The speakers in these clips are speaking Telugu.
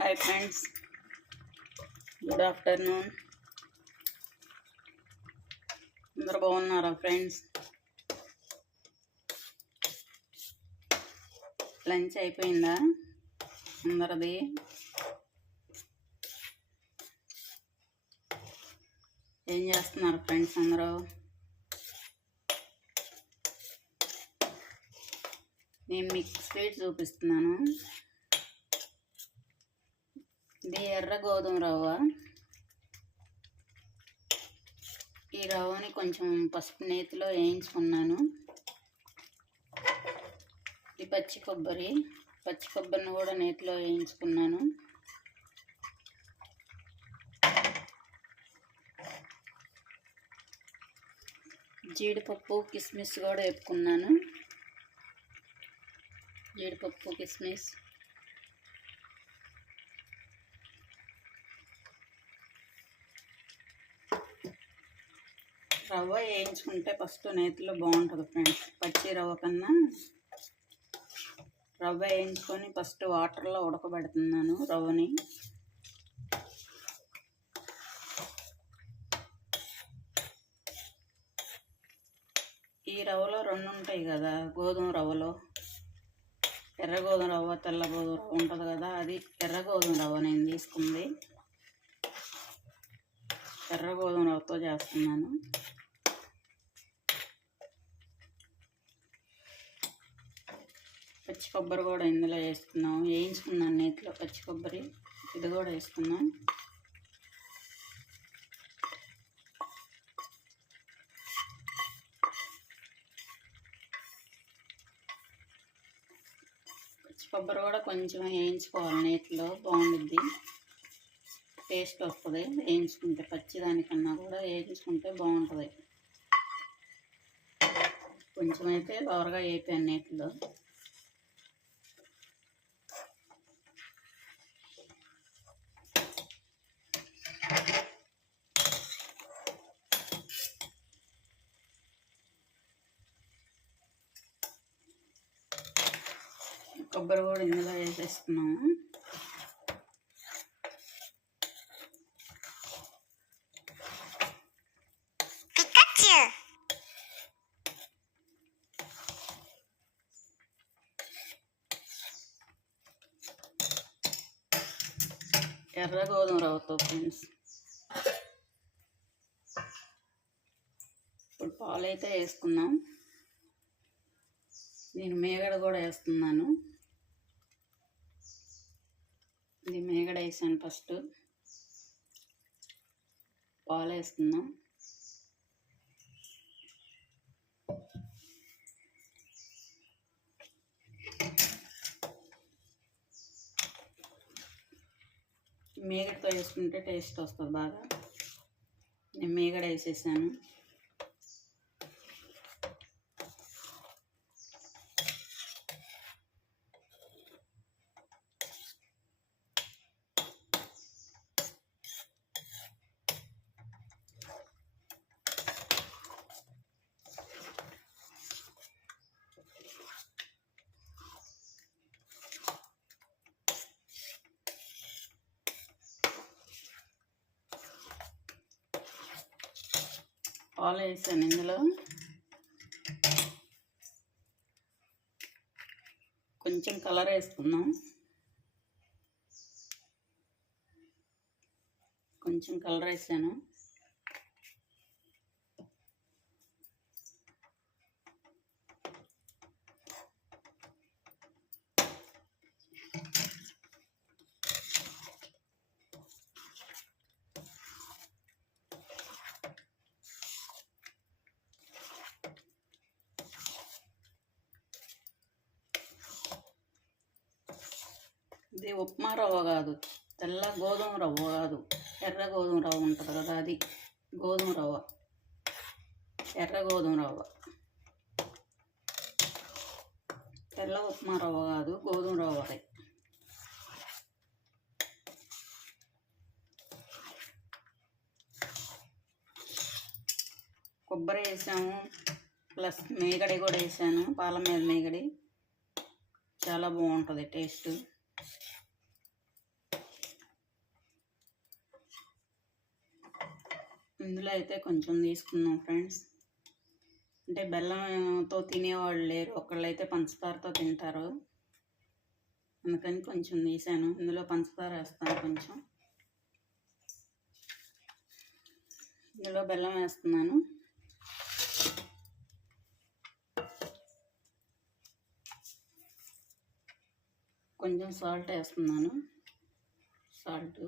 హాయ్ ఫ్రెండ్స్ గుడ్ ఆఫ్టర్నూన్ అందరు బాగున్నారా ఫ్రెండ్స్ లంచ్ అయిపోయిందా? అందరిది? ఏం చేస్తున్నారు ఫ్రెండ్స్ అందరూ? నేను మీకు స్వీట్ చూపిస్తున్నాను. ఇది ఎర్ర గోధుమ రవ్వ. ఈ రవ్వని కొంచెం పసుపు నేతిలో వేయించుకున్నాను. ఈ పచ్చి కొబ్బరి పచ్చి కొబ్బరిని కూడా నేతిలో వేయించుకున్నాను. జీడిపప్పు కిస్మిస్ కూడా వేపుకున్నాను. జీడిపప్పు కిస్మిస్. రవ్వ వేయించుకుంటే ఫస్ట్ నేతిలో బాగుంటుంది ఫ్రెండ్స్. పచ్చి రవ్వ కన్నా రవ్వ వేయించుకొని ఫస్ట్ వాటర్లో ఉడకబెడుతున్నాను రవ్వని. ఈ రవ్వలో రెండు ఉంటాయి కదా గోధుమ రవ్వలో. ఎర్ర గోధుమ రవ్వ తెల్ల గోధుమ రవ్వ ఉంటుంది కదా అది ఎర్ర గోధుమ రవ్వ నేను తీసుకుంది. ఎర్ర గోధుమ రవ్వతో చేస్తున్నాను. పచ్చి కొబ్బరి కూడా ఇందులో వేసుకున్నాం వేయించుకున్నాను నేతిలో పచ్చి కొబ్బరి. ఇది కూడా వేసుకున్నాం పచ్చి కొబ్బరి కూడా కొంచెం వేయించుకోవాలి నేతిలో. బాగుంటుంది టేస్ట్ వస్తుంది. వేయించుకుంటే పచ్చిదానికన్నా కూడా వేయించుకుంటే బాగుంటుంది. కొంచెం అయితే దోరగా వేపాను నేతిలో. కొబ్బరి కూడా ఇందులో వేసేస్తున్నాము! ఎర్ర గోధుమ రవ్వతో ఫ్రెండ్స్. ఇప్పుడు పాలు అయితే వేసుకున్నాం నేను మేగడ కూడా వేస్తున్నాను. ఇది మేగడ వేసాను ఫస్ట్. పాలు వేస్తున్నాం మేగడతో వేసుకుంటే టేస్ట్ వస్తుంది బాగా. నేను మేగడ వేసేసాను. పాలు వేసాను ఇందులో. కొంచెం కలర్ వేసుకుందాం. కొంచెం కలర్ వేసాను. ఇది ఉప్మా రవ్వ కాదు. తెల్ల గోధుమ రవ్వ కాదు. ఎర్ర గోధుమ రవ్వ ఉంటుంది కదా అది. గోధుమ రవ్వ. ఎర్ర గోధుమ రవ్వ. తెల్ల ఉప్మా రవ్వ కాదు గోధుమ రవ్వ అది. కొబ్బరి వేసాము ప్లస్ మేగడి కూడా వేసాను. పాల మీద మేగడి. చాలా బాగుంటుంది టేస్ట్. ఇందులో అయితే కొంచెం తీసుకున్నాం ఫ్రెండ్స్. అంటే బెల్లంతో తినేవాళ్ళు లేరు. ఒకళ్ళైతే పంచదారతో తింటారు. అందుకని కొంచెం తీసాను. ఇందులో పంచదార వేస్తాను కొంచెం. ఇందులో బెల్లం వేస్తున్నాను. కొంచెం సాల్ట్ వేస్తున్నాను. సాల్ట్.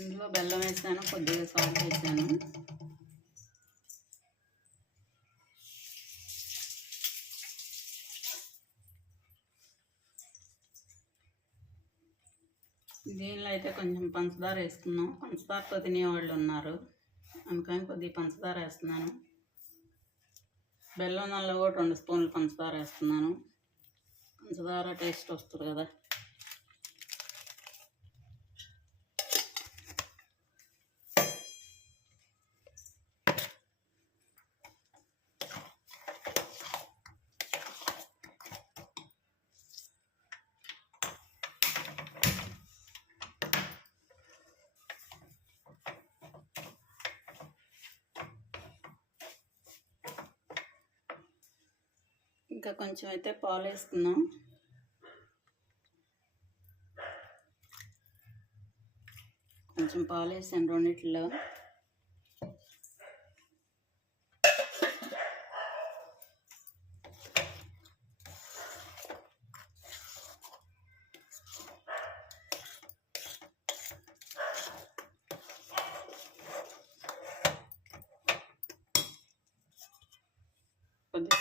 ఇందులో బెల్లం వేసాను కొద్దిగా సాల్ట్ వేసాను. దీనిలో అయితే కొంచెం పంచదార వేస్తున్నాం. పంచదారతో తినేవాళ్ళు ఉన్నారు. అందుకని కొద్దిగా పంచదార వేస్తున్నాను. బెల్లం నల్ల కూడా రెండు స్పూన్లు పంచదార వేస్తున్నాను. పంచదార టేస్ట్ వస్తుంది కదా. ఇంకా కొంచెం అయితే పాలు వేస్తున్నాం కొంచెం పాలు వేసాను రెండిట్లో.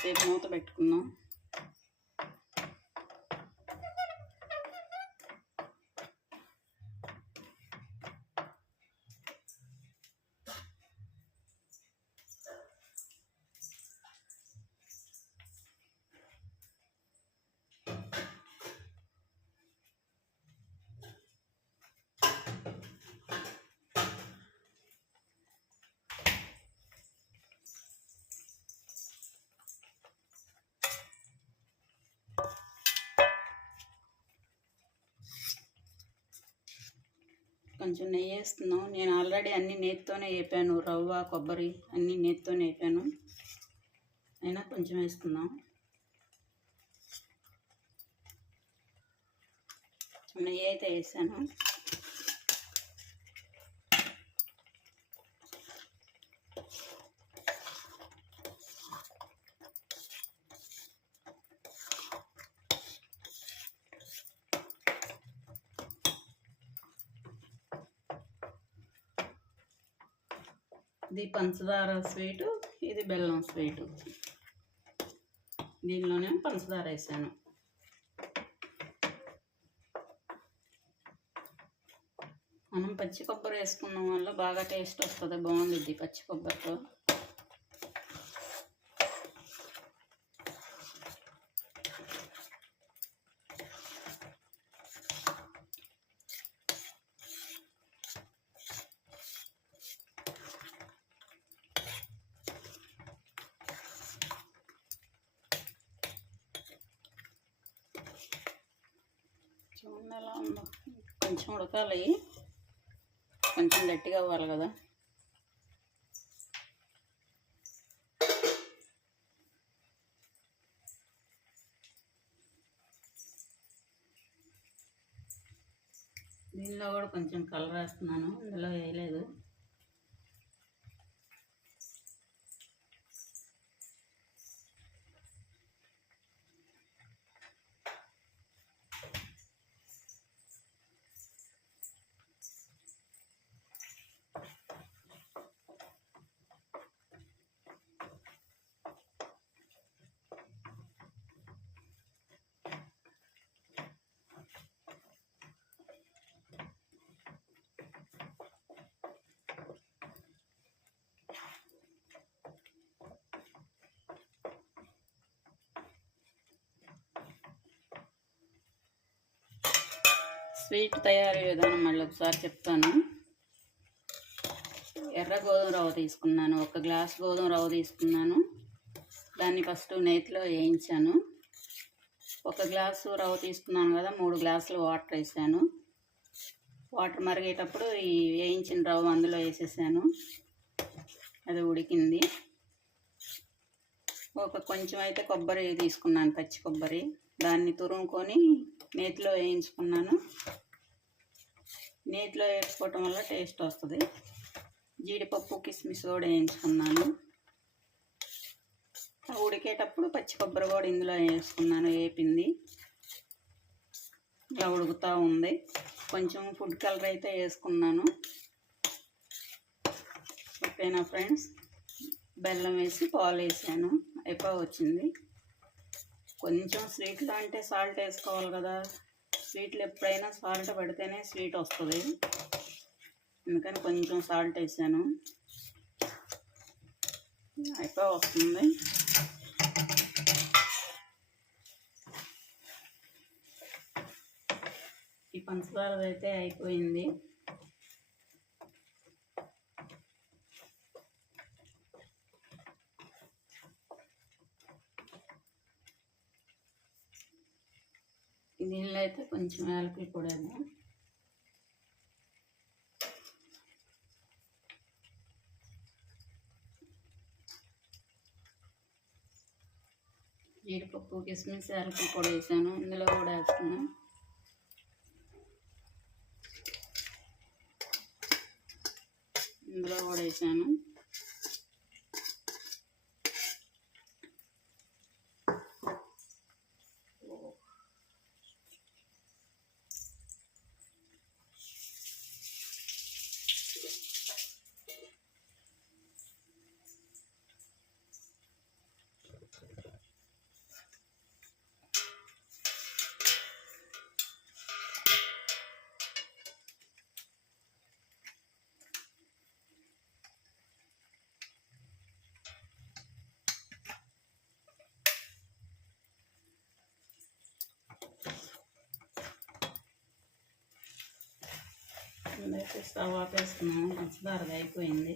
కాసేపు మూత పెట్టుకుందాం. కొంచెం నెయ్యి వేస్తున్నాం నేను ఆల్రెడీ అన్ని నేతితోనే వేపాను. రవ్వ కొబ్బరి అన్నీ నేతితోనే వేపాను. అయినా కొంచెం వేస్తున్నాం. నెయ్యి అయితే వేసాను. ఇది పంచదార స్వీటు ఇది బెల్లం స్వీటు. దీనిలోనే పంచదార వేసాను. మనం పచ్చి కొబ్బరి వేసుకున్న వల్ల బాగా టేస్ట్ వస్తుంది బాగుంది పచ్చి కొబ్బరితో చూడండి ఎలా ఉందో కొంచెం ఉడకాలి. కొంచెం గట్టిగా అవ్వాలి కదా. దీనిలో కూడా కొంచెం కలర్ వేస్తున్నాను. ఇందులో వేయలేదు. స్వీట్ తయారీ విధానం మళ్ళీ ఒకసారి చెప్తాను. ఎర్ర గోధుమ రవ్వ తీసుకున్నాను. ఒక గ్లాస్ గోధుమ రవ్వ తీసుకున్నాను. దాన్ని ఫస్ట్ నేతిలో వేయించాను. ఒక గ్లాసు రవ్వ తీసుకున్నాను కదా మూడు గ్లాసులు వాటర్ వేసాను. వాటర్ మరిగేటప్పుడు ఈ వేయించిన రవ్వ అందులో వేసేసాను. అది ఉడికింది. ఒక కొంచెం అయితే కొబ్బరి తీసుకున్నాను పచ్చి కొబ్బరి. దాన్ని తురుముకొని నేతిలో వేయించుకున్నాను. నీటిలో వేసుకోవటం వల్ల టేస్ట్ వస్తుంది. జీడిపప్పు కిస్మిస్ కూడా వేయించుకున్నాను. ఉడికేటప్పుడు పచ్చి కొబ్బరి కూడా ఇందులో వేసుకున్నాను వేపింది. ఇలా ఉడుకుతూ ఉంది. కొంచెం ఫుడ్ కలర్ అయితే వేసుకున్నాను. ఓకేనా ఫ్రెండ్స్? బెల్లం వేసి పాలు వేసాను. అయిపో వచ్చింది. కొంచెం స్వీట్లో అంటే సాల్ట్ వేసుకోవాలి కదా. స్వీట్లు ఎప్పుడైనా సాల్ట్ పడితేనే స్వీట్ వస్తుంది. అందుకని కొంచెం సాల్ట్ వేసాను. అయిపో వస్తుంది. ఈ పంచదారది అయితే అయిపోయింది దీనిలో అయితే కొంచెం యాలకులు కూడా జీడిపప్పు కిస్మిస్ యాలకులు కూడా వేసాను. ఇందులో కూడా వేస్తున్నాను ఇందులో కూడా వేసాను. ఇందైతే స్టవ్ ఆపేసుకున్నాను పంచదార అయిపోయింది.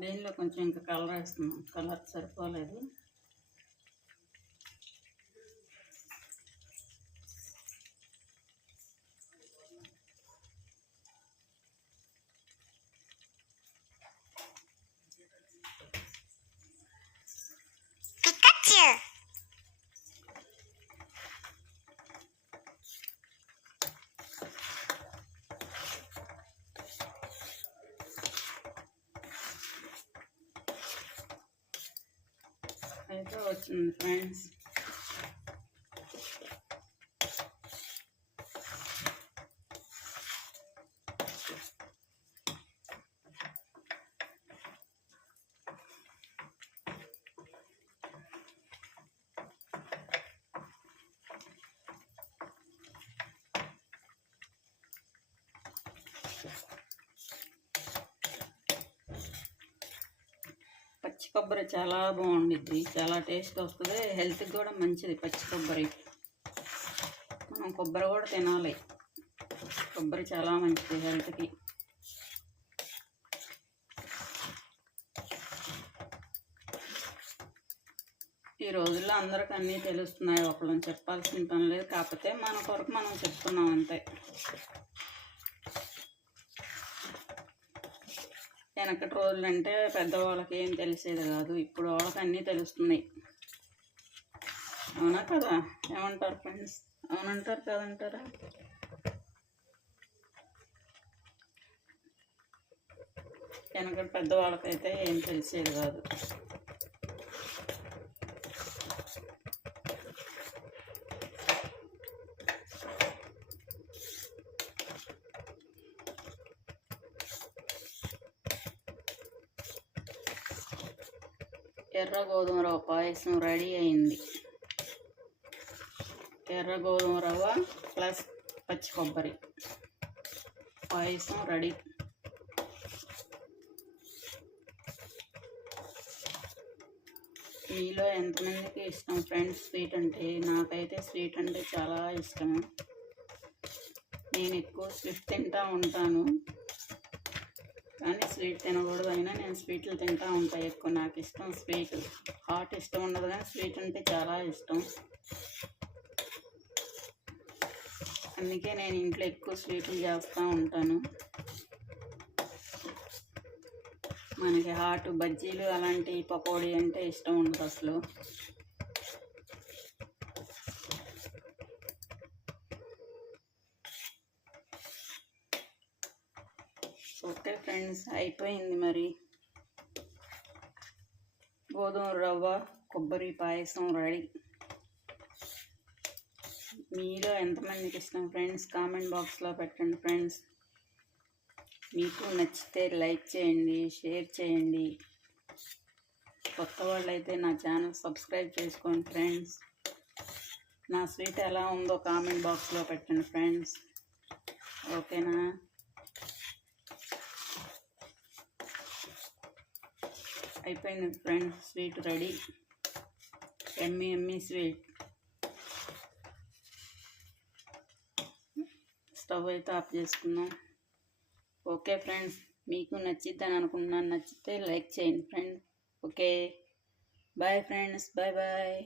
దీనిలో కొంచెం ఇంకా కలర్ వేస్తున్నాం కలర్ సరిపోలేదు Pikachu. అయితే వచ్చింది ఫ్రెండ్స్ పచ్చి కొబ్బరి చాలా బాగుండిద్ది. చాలా టేస్ట్ వస్తుంది. హెల్త్కి కూడా మంచిది పచ్చి కొబ్బరి. మనం కొబ్బరి కూడా తినాలి. కొబ్బరి చాలా మంచిది హెల్త్కి ఈ రోజుల్లో అందరికి అన్నీ తెలుస్తున్నాయి. ఒకళ్ళని చెప్పాల్సిన పని లేదు. కాకపోతే మన కొరకు మనం చెప్తున్నాం అంతే. వెనకటి రోజులు అంటే పెద్దవాళ్ళకి ఏం తెలిసేది కాదు. ఇప్పుడు వాళ్ళకి అన్నీ తెలుస్తున్నాయి. అవునా కదా? ఏమంటారు ఫ్రెండ్స్ అవునంటారు కదంటారా? వెనకటి పెద్దవాళ్ళకైతే ఏం తెలిసేది కాదు ఎర్ర గోధుమ రవ్వ పాయసం రెడీ అయింది. ఎర్ర గోధుమ రవ్వ ప్లస్ పచ్చి కొబ్బరి. పాయసం రెడీ. మీలో ఎంతమందికి ఇష్టం? ఫ్రెండ్స్ స్వీట్ అంటే నాకైతే స్వీట్ అంటే చాలా ఇష్టము. నేను ఎక్కువ స్వీట్ తింటూ ఉంటాను. కానీ స్వీట్ తినకూడదు అయినా నేను స్వీట్లు తింటూ ఉంటాను ఎక్కువ. నాకు ఇష్టం స్వీట్. హాట్ ఇష్టం ఉండదు కానీ స్వీట్ అంటే చాలా ఇష్టం. అందుకే నేను ఇంట్లో ఎక్కువ స్వీట్లు చేస్తూ ఉంటాను. మనకి హాట్ బజ్జీలు అలాంటి పకోడీ అంటే ఇష్టం ఉండదు అసలు. ఓకే ఫ్రెండ్స్ అయిపోయింది మరి. గోధుమ రవ్వ కొబ్బరి పాయసం రెడీ. మీలో ఎంతమందికి ఇష్టం ఫ్రెండ్స్? కామెంట్ బాక్స్లో పెట్టండి ఫ్రెండ్స్. మీకు నచ్చితే లైక్ చేయండి షేర్ చేయండి. కొత్త వాళ్ళైతే నా ఛానల్ సబ్స్క్రైబ్ చేసుకోండి ఫ్రెండ్స్. నా స్వీట్ ఎలా ఉందో కామెంట్ బాక్స్లో పెట్టండి ఫ్రెండ్స్. ఓకేనా? అయిపోయింది ఫ్రెండ్స్ స్వీట్ రెడీ ఎమ్మి ఎమ్మి స్వీట్ స్టవ్ అయితే ఆఫ్ చేసుకున్నాం. ఓకే ఫ్రెండ్స్ మీకు నచ్చిద్దని అనుకుంటున్నాను. నచ్చితే లైక్ చేయండి friend okay bye friends bye bye